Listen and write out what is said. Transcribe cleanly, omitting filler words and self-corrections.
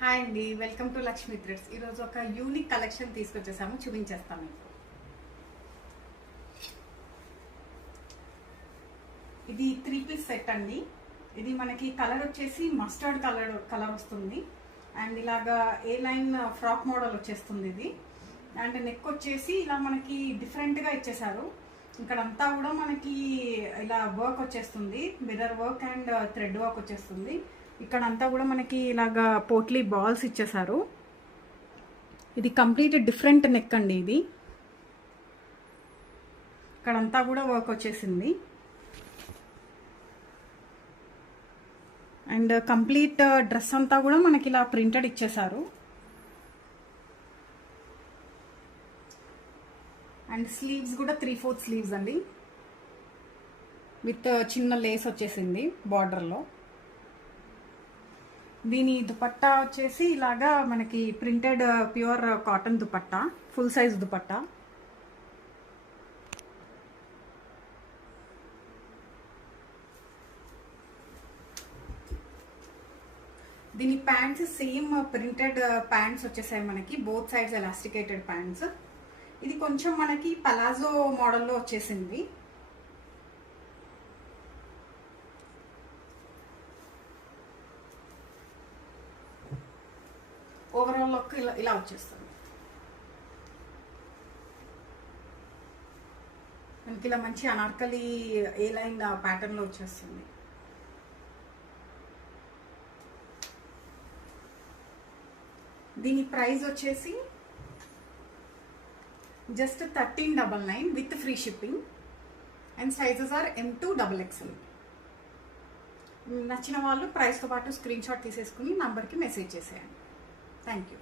Hi అండి, welcome to Lakshmi threads. ఈరోజు ఒక యూనిక్ కలెక్షన్ తీసుకొచ్చేసాము, చూపించేస్తాం మీకు. ఇది 3 పీస్ సెట్ అండి. ఇది మనకి కలర్ వచ్చేసి మస్టర్డ్ కలర్ వస్తుంది. అండ్ ఇలాగా ఏ లైన్ ఫ్రాక్ మోడల్ వచ్చేస్తుంది ఇది. అండ్ నెక్ వచ్చేసి ఇలా మనకి డిఫరెంట్గా ఇచ్చేసారు. ఇక్కడంతా కూడా మనకి ఇలా వర్క్ వచ్చేస్తుంది, mirror work and thread work వచ్చేస్తుంది. ఇక్కడంతా కూడా మనకి ఇలాగా పోట్లీ బాల్స్ ఇచ్చేసారు. ఇది కంప్లీట్ డిఫరెంట్ నెక్ అండి. ఇది ఇక్కడంతా కూడా వర్క్ వచ్చేసింది. అండ్ కంప్లీట్ డ్రెస్ అంతా కూడా మనకి ఇలా ప్రింటెడ్ ఇచ్చేసారు. అండ్ స్లీవ్స్ కూడా 3/4 స్లీవ్స్ అండి, విత్ చిన్న లేస్ వచ్చేసింది బార్డర్లో. దీని దుపట్టా వచ్చేసి ఇలాగా మనకి printed pure cotton dupatta, full size dupatta. దీని ప్యాంట్స్ సేమ్ ప్రింటెడ్ ప్యాంట్స్ వచ్చేసాయి మనకి, బోత్ సైడ్స్ ఎలాస్టికేటెడ్ ప్యాంట్స్. ఇది కొంచెం మనకి పలాజో మోడల్లో వచ్చేసింది. ఓవరాల్ లుక్ ఇలా వచ్చేస్తుంది. మనకి ఇలా మంచి అనార్కలి ఏ లైన్ ప్యాటర్న్లో వచ్చేస్తుంది. దీని ప్రైస్ వచ్చేసి just 1399 with free shipping. And sizes are M to XXL. నచ్చిన వాళ్ళు ప్రైస్తో పాటు స్క్రీన్ షాట్ తీసేసుకుని నంబర్కి మెసేజ్ చేసేయండి. Thank you.